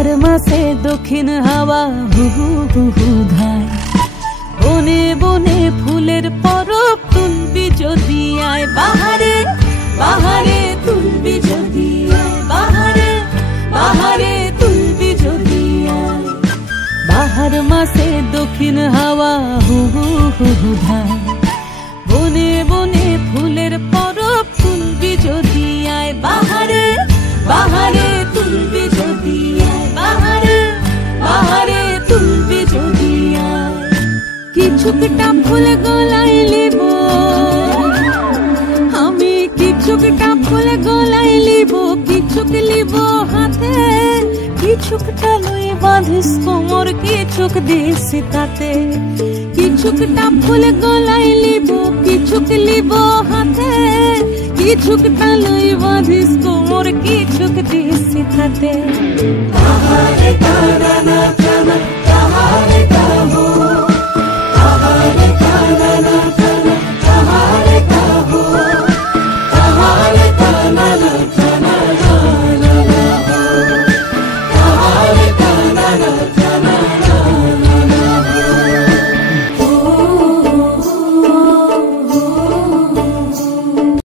বাহার মাসে দক্ষিণ হাওয়া হুহু হুহু ধায়, বনে বনে ফুলের পরব তুলবি যদি আয়, বাহারে বাহারে তুলবি যদি আয়, বাহারে বাহারে তুলবি যদি আয়। বাহার মাসে দক্ষিণ হাওয়া হুহু হুহু ধায়, বনে বনে ফুলের পরব তুলবি যদি আয়, বাহারে বাহারে তুলবি যদি আয়, বাহারে বাহারে তুলবি যদি আয়। কিছুকটা ফুল গলায় লিব আমি, কিছুকটা ফুল গলায় লিব, কিছুক লিব হাতে, কিছুকটা লই বাঁধিস কোমর, কিছুক দিস তাতে। কিছুকটা ফুল গলায় লিব, কিছুক লিব হাতে, কিছুকটা লই বাঁধিস কোমর, কিছুক দিস তাতে।